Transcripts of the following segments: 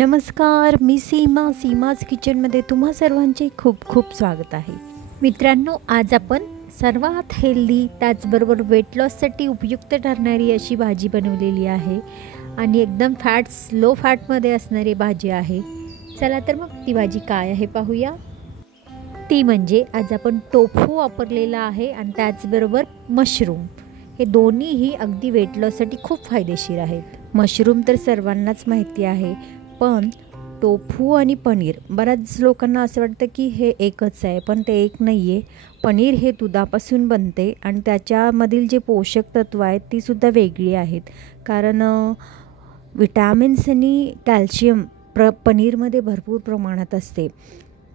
नमस्कार, मी सीमाज किचनमध्ये तुम्हा सर्वांचे खूप खूप स्वागत आहे. मित्रांनो, आज आपण सर्वात हेल्दी त्याचबरोबर वेट लॉससाठी उपयुक्त ठरणारी अशी भाजी बनवलेली आहे आणि एकदम लो फॅटमध्ये असणारी भाजी आहे. चला तर मग ती भाजी काय आहे पाहूया. ती म्हणजे आज आपण टोफू वापरलेला आहे आणि त्याचबरोबर मशरूम. हे दोन्हीही अगदी वेट लॉससाठी खूप फायदेशीर आहेत. मशरूम तर सर्वांनाच माहिती आहे, पण टोफू आणि पनीर बऱ्याच लोकांना असं वाटतं की हे एकच आहे, पण ते एक नाही आहे. पनीर हे दुधापासून बनते आणि त्याच्यामधील जे पोषक तत्व आहेत तीसुद्धा वेगळी आहेत. कारण विटॅमिन्स आणि कॅल्शियम पनीरमध्ये भरपूर प्रमाणात असते.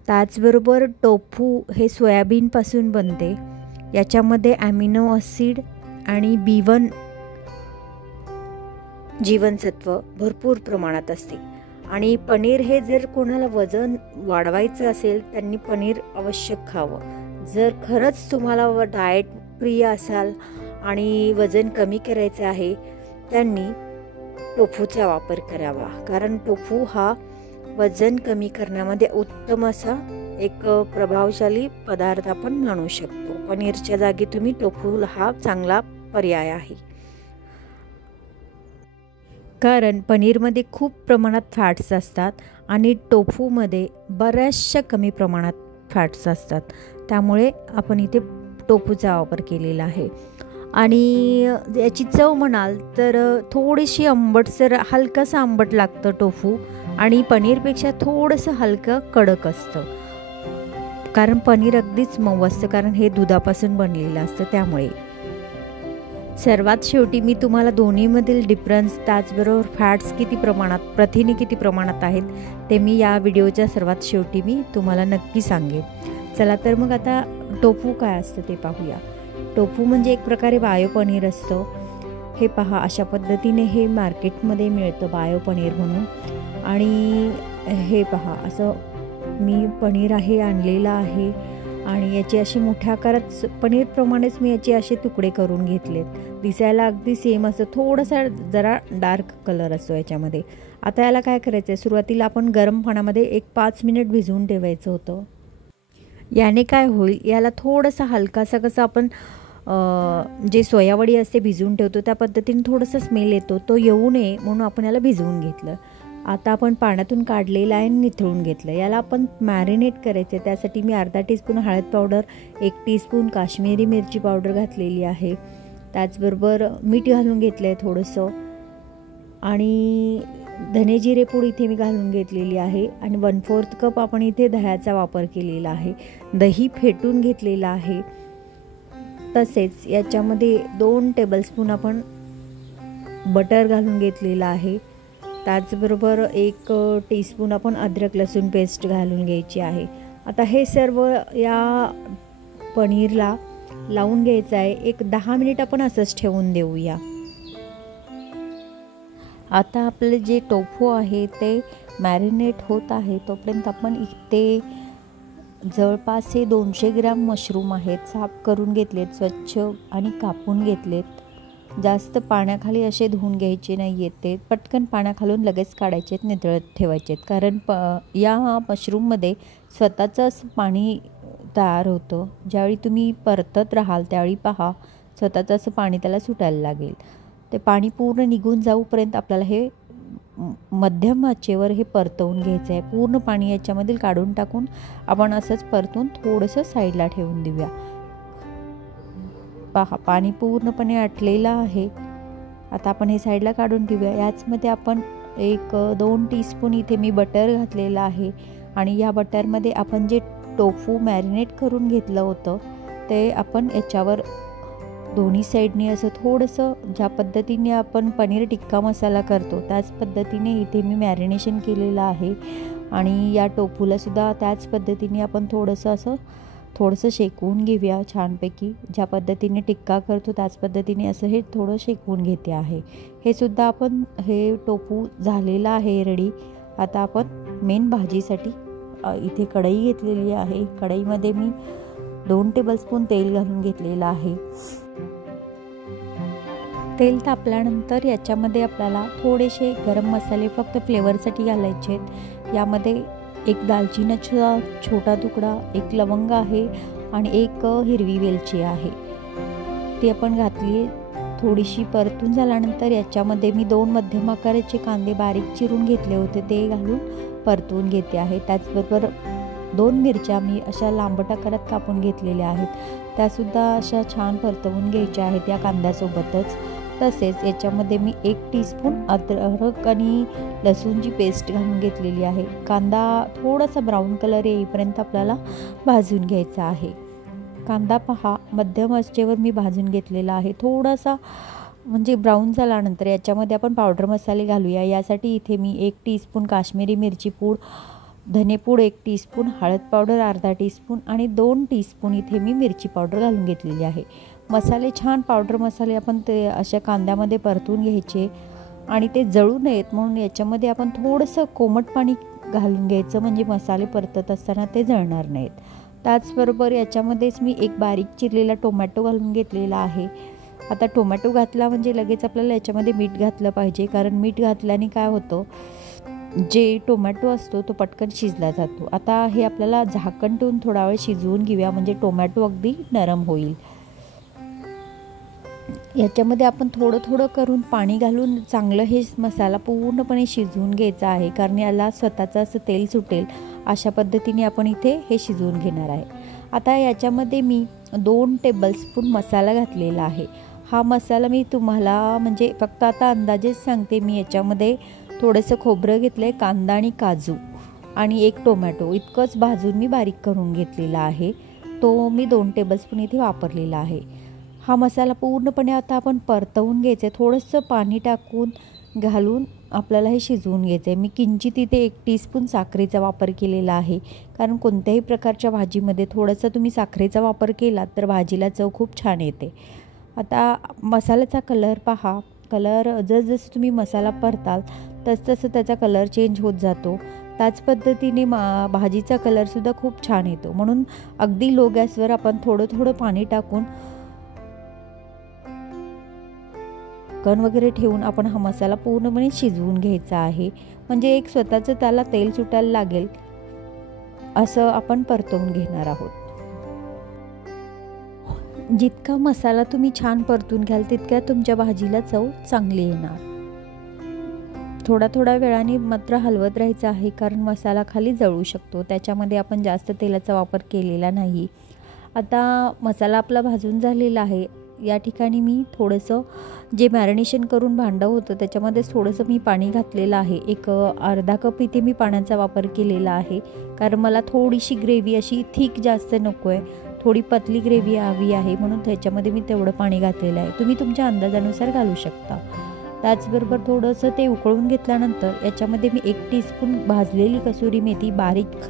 त्याचबरोबर टोफू हे सोयाबीनपासून बनते. याच्यामध्ये ॲमिनो ॲसिड आणि B1 जीवनसत्व भरपूर प्रमाणात असते. आणि पनीर हे जर कोणाला वजन वाढवायचं असेल त्यांनी पनीर अवश्य खावं. जर खरंच तुम्हाला डाएट प्रिय असाल आणि वजन कमी करायचं आहे त्यांनी टोफूचा वापर करावा. कारण टोफू हा वजन कमी करण्यामध्ये उत्तम असा एक प्रभावशाली पदार्थ आपण मानू शकतो. पनीरच्या जागी तुम्ही टोफू हा चांगला पर्याय आहे. कारण पनीरमध्ये खूप प्रमाणात फॅट्स असतात आणि टोफूमध्ये बऱ्याचशा कमी प्रमाणात फॅट्स असतात. त्यामुळे आपण इथे टोफूचा वापर केलेला आहे. आणि याची चव म्हणाल तर थोडीशी आंबटसर, हलकंसं आंबट लागतं टोफू आणि पनीरपेक्षा थोडंसं हलकं कडक असतं. कारण पनीर अगदीच मऊ असतं, कारण हे दुधापासून बनलेलं असतं. त्यामुळे सर्वात शेवटी मी तुम्हाला दोन्हीमधील डिफरन्स, त्याचबरोबर फॅट्स किती प्रमाणात, प्रथिने किती प्रमाणात आहेत ते मी या व्हिडिओच्या सर्वात शेवटी मी तुम्हाला नक्की सांगेन. चला तर मग आता टोफू काय असतं ते पाहूया. टोफू म्हणजे एक प्रकारे बायो पनीर असतं. हे पहा, अशा पद्धतीने हे मार्केटमध्ये मिळतं बायो पनीर म्हणून. आणि हे पहा, असं मी पनीर आणलेलं आहे आणि याचे असे मोठ्या आकारात पनीरप्रमाणेच मी याचे असे तुकडे करून घेतलेत. दिसायला अगदी सेम असं, थोडासा जरा डार्क कलर असतो याच्यामध्ये. आता याला काय करायचं आहे, सुरुवातीला आपण गरम पाण्यामध्ये एक 5 मिनिट भिजवून ठेवायचं होतं. याने काय होईल, याला थोडंसं हलकासा, कसं आपण जे सोयावडी असते भिजवून ठेवतो त्या पद्धतीने थोडंसं स्मेल येतो, तो येऊ नये म्हणून आपण याला भिजवून घेतलं. आता आपण पाण्यातून काढलेलं आहे आणि निथळून घेतलं. याला आपण मॅरिनेट करायचं आहे. त्यासाठी मी अर्धा टीस्पून हळद पावडर, 1 टीस्पून काश्मीरी मिरची पावडर घातलेली आहे. त्याचबरोबर मीठ घालून घेतलं आहे थोडंसं आणि धने जिरे पूड इथे मी घालून घेतलेली आहे. आणि 1/4 कप आपण इथे दह्याचा वापर केलेला आहे. दही फेटून घेतलेलं आहे. तसेच याच्यामध्ये 2 टेबलस्पून आपण बटर घालून घेतलेलं आहे. त्याचबरोबर 1 टीस्पून आपण अद्रक लसूण पेस्ट घालून घ्यायची आहे. आता हे सर्व या पनीरला लावून घ्यायचं आहे. एक 10 मिनिट आपण असंच ठेवून देऊया. आता आपले जे टोफू आहे ते मॅरिनेट होत आहे, तोपर्यंत आपण इथे जवळपास हे 200 ग्रॅम मशरूम आहेत, साफ करून घेतलेत, स्वच्छ आणि कापून घेतलेत. जास्त पाण्याखाली असे धुवून घ्यायचे नाही आहेत. ते पटकन पाण्याखालून लगेच काढायचे आहेत, नितळत ठेवायचे आहेत. कारण या मशरूममध्ये स्वतःचं असं पाणी तयार होतं. ज्यावेळी तुम्ही परतत राहाल त्यावेळी पहा, स्वतःचं असं पाणी त्याला सुटायला लागेल. ते पाणी पूर्ण निघून जाऊपर्यंत आपल्याला हे मध्यम आचेवर हे परतवून घ्यायचं आहे. पूर्ण पाणी याच्यामधील काढून टाकून आपण असंच परतून थोडंसं साईडला ठेवून देऊया. पहा, पाणी पूर्णपणे आटलेलं आहे. आता आपण हे साईडला काढून ठेवूया. याचमध्ये आपण 1-2 टीस्पून इथे मी बटर घातलेलं आहे आणि या बटरमध्ये आपण जे टोफू मॅरिनेट करून घेतलं होतं ते आपण याच्यावर दोन्ही साईडनी असं थोडंसं, ज्या पद्धतीने आपण पनीर टिक्का मसाला करतो त्याच पद्धतीने इथे मी मॅरिनेशन केलेलं आहे. आणि या टोफूलासुद्धा त्याच पद्धतीने आपण थोडंसं शेकवून घेऊया छानपैकी. ज्या पद्धतीने टिक्का करतो त्याच पद्धतीने असं हे थोडं शेकवून घेते आहे. हे सुद्धा आपण हे टोफू झालेलं आहे रेडी. आता आपण मेन भाजीसाठी इथे कढई घेतलेली आहे. कढईमध्ये मी 2 टेबलस्पून तेल घालून घेतलेलं आहे. तेल तापल्यानंतर याच्यामध्ये आपल्याला थोडेसे गरम मसाले फक्त फ्लेवरसाठी घालायचे आहेत। यामध्ये एक दालचिनीचा छोटा तुकडा, एक लवंग आहे आणि एक हिरवी वेलची आहे, ती आपण घातली। थोडीशी परतून झाल्यानंतर याच्यामध्ये मी 2 मध्यम आकाराचे कांदे बारीक चिरून घेतले होते, ते घालून परतून घेते आहे। त्याचबरोबर 2 मिरच्या मी अशा लांबट आकारात कापून घेतलेल्या आहेत, त्यासुद्धा अशा छान परतवून घ्यायच्या आहेत या कांद्यासोबतच। तसेच याच्यामध्ये मी 1 टीस्पून अद्रक आणि लसूणची पेस्ट घालून घेतलेली आहे। कांदा थोडासा ब्राऊन कलर येईपर्यंत आपल्याला भाजून घ्यायचा आहे। कांदा पहा मध्यम आचेवर मी भाजून घेतलेला आहे। थोडासा म्हणजे ब्राऊन झाल्यानंतर याच्यामध्ये आपण पावडर मसाले घालूया। यासाठी इथे मी 1 टीस्पून काश्मीरी मिरची पूड, धनेपूड 1 टीस्पून, हळद पावडर अर्धा टीस्पून आणि 2 टीस्पून इथे मी मिरची पावडर घालून घेतलेली आहे। मसाले छान पावडर मसाले आपण ते अशा कांद्यामध्ये परतून घ्यायचे आणि ते जळू नयेत म्हणून याच्यामध्ये आपण थोडंसं कोमट पाणी घालून घ्यायचं, म्हणजे मसाले परतत असताना ते जळणार नाहीत। त्याचबरोबर याच्यामध्येच मी 1 बारीक चिरलेला टोमॅटो घालून घेतलेला आहे। आता टोमॅटो घातला म्हणजे लगेच आपल्याला याच्यामध्ये मीठ घातलं पाहिजे, कारण मीठ घातल्याने काय होतं, जे टोमॅटो असतो तो पटकन शिजला जातो। आता हे आपल्याला झाकण ठेवून थोडा वेळ शिजवून घेऊया, म्हणजे टोमॅटो अगदी नरम होईल। याच्यामध्ये आपण थोडं थोडं करून पाणी घालून चांगलं हे मसाला पूर्णपणे शिजवून घ्यायचा आहे, कारण याला स्वतःचं असं तेल सुटेल अशा पद्धतीने आपण इथे हे शिजवून घेणार आहे। आता याच्यामध्ये मी 2 टेबलस्पून मसाला घातलेला आहे। हा मसाला मी तुम्हाला म्हणजे फक्त आता अंदाजेच सांगते। मी याच्यामध्ये थोडंसं खोबरं घेतलं आहे, कांदा आणि काजू आणि 1 टोमॅटो इतकंच भाजून मी बारीक करून घेतलेला आहे, तो मी 2 टेबलस्पून इथे वापरलेला आहे। हा मसाला पूर्णपणे आता आपण परतवून घ्यायचं आहे, थोडंसं पाणी टाकून घालून आपल्याला हे शिजवून घ्यायचं आहे। मी किंचित इथे 1 टीस्पून साखरेचा वापर केलेला आहे, कारण कोणत्याही प्रकारच्या भाजीमध्ये थोडासा तुम्ही साखरेचा वापर केला तर भाजीला चव खूप छान येते। आता मसाल्याचा कलर पहा, कलर जसजसं तुम्ही मसाला परताल तसतसं त्याचा कलर चेंज होत जातो। त्याच पद्धतीने भाजीचा कलरसुद्धा खूप छान येतो, म्हणून अगदी लो गॅसवर आपण थोडं थोडं पाणी टाकून झाकण वगैरे ठेवून आपण हा मसाला पूर्णपणे शिजवून घ्यायचा आहे, म्हणजे एक स्वतःचं त्याला तेल सुटायला लागेल असं आपण परतवून घेणार आहोत। जितका मसाला तुम्ही छान परतून घ्याल तितक्या तुमच्या भाजीला चव चांगली येणार। थोडा थोडा वेळाने मात्र हलवत राहायचं आहे, कारण मसाला खाली जळू शकतो, त्याच्यामध्ये आपण जास्त तेलाचा वापर केलेला नाही। आता मसाला आपला भाजून झालेला आहे। या ठिकाणी मी थोडंसं जे मॅरिनेशन करून भांडं होतं त्याच्यामध्ये थोडंसं मी पाणी घातलेलं आहे, एक अर्धा कप इथे मी पाण्याचा वापर केलेला आहे, कारण मला थोडीशी ग्रेव्ही अशी थिक जास्त नको आहे, थोडी पतली ग्रेव्ही हवी आहे, म्हणून त्याच्यामध्ये मी तेवढं पाणी घातलेलं आहे। तुम्ही तुमच्या अंदाजानुसार घालू शकता। त्याचबरोबर थोडंसं ते उकळून घेतल्यानंतर याच्यामध्ये मी 1 टीस्पून भाजलेली कसुरी मेथी बारीक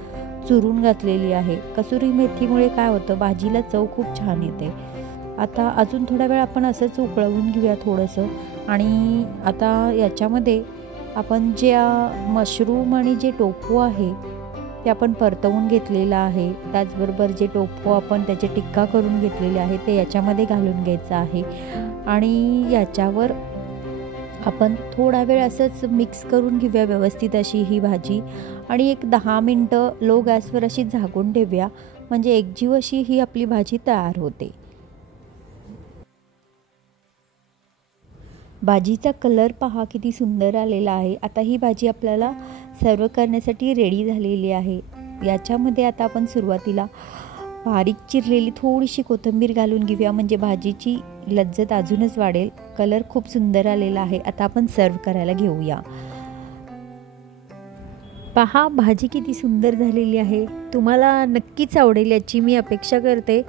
चुरून घातलेली आहे। कसुरी मेथीमुळे काय होतं, भाजीला चव खूप छान येते। आता अजून थोडा वेळ आपण असंच उकळवून घेऊया थोडंसं, आणि आता याच्यामध्ये आपण जे मशरूम आणि जे टोफू आहे ते आपण परतवून घेतलेलं आहे। त्याचबरोबर जे टोफू आपण त्याचे टिक्का करून घेतलेले आहे ते याच्यामध्ये घालून घ्यायचं आहे, आणि याच्यावर आपण थोडा वेळ असंच मिक्स करून घेऊया व्यवस्थित अशी ही भाजी, आणि एक 10 मिनटं लो गॅसवर अशी झाकून ठेवूया, म्हणजे एकजीव अशी ही आपली भाजी तयार होते। भाजीचा कलर पहा किती सुंदर आलेला आहे। आता ही भाजी आपल्याला सर्व करण्यासाठी रेडी झालेली आहे। याच्यामध्ये आता आपण सुरुवातीला बारीक चिरलेली थोडीशी कोथिंबीर घालून घेऊया, म्हणजे भाजीची लज्जत अजूनच वाढेल। कलर खूप सुंदर आलेला आहे। आता आपण सर्व करायला घेऊया। पहा भाजी किती सुंदर झालेली आहे, तुम्हाला नक्कीच आवडेल याची मी अपेक्षा करते।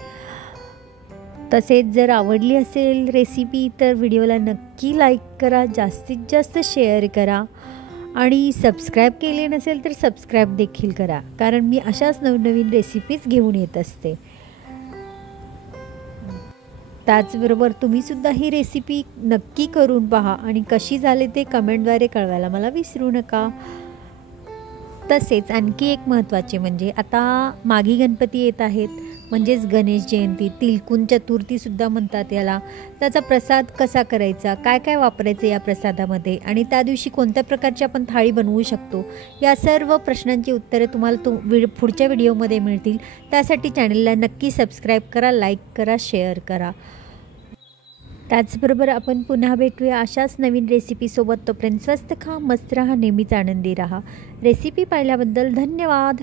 तसेच जर आवडली असेल रेसिपी तर व्हिडिओला नक्की लाईक करा, जास्तीत जास्त शेअर करा, आणि सबस्क्राईब केले नसेल तर सबस्क्राईब देखील करा, कारण मी अशाच नवनवीन रेसिपीज घेऊन येत असते। त्याचबरोबर तुम्हीसुद्धा ही रेसिपी नक्की करून पहा आणि कशी झाली ते कमेंटद्वारे कळवायला मला विसरू नका। तसेच आणखी एक महत्त्वाचे म्हणजे आता माघी गणपती येत आहेत, म्हणजेच गणेश जयंती, तिलकुंज चतुर्थीसुद्धा म्हणतात याला. त्याचा प्रसाद कसा करायचा, काय काय वापरायचं या प्रसादामध्ये आणि त्या दिवशी कोणत्या प्रकारची आपण थाळी बनवू शकतो, या सर्व प्रश्नांची उत्तरे तुम्हाला पुढच्या व्हिडिओमध्ये मिळतील. त्यासाठी चॅनलला नक्की सबस्क्राईब करा, लाईक करा, शेअर करा. त्याचबरोबर आपण पुन्हा भेटूया अशाच नवीन रेसिपीसोबत. तोपर्यंत स्वस्त खा, मस्त राहा, नेहमीच आनंदी राहा. रेसिपी पाहिल्याबद्दल धन्यवाद.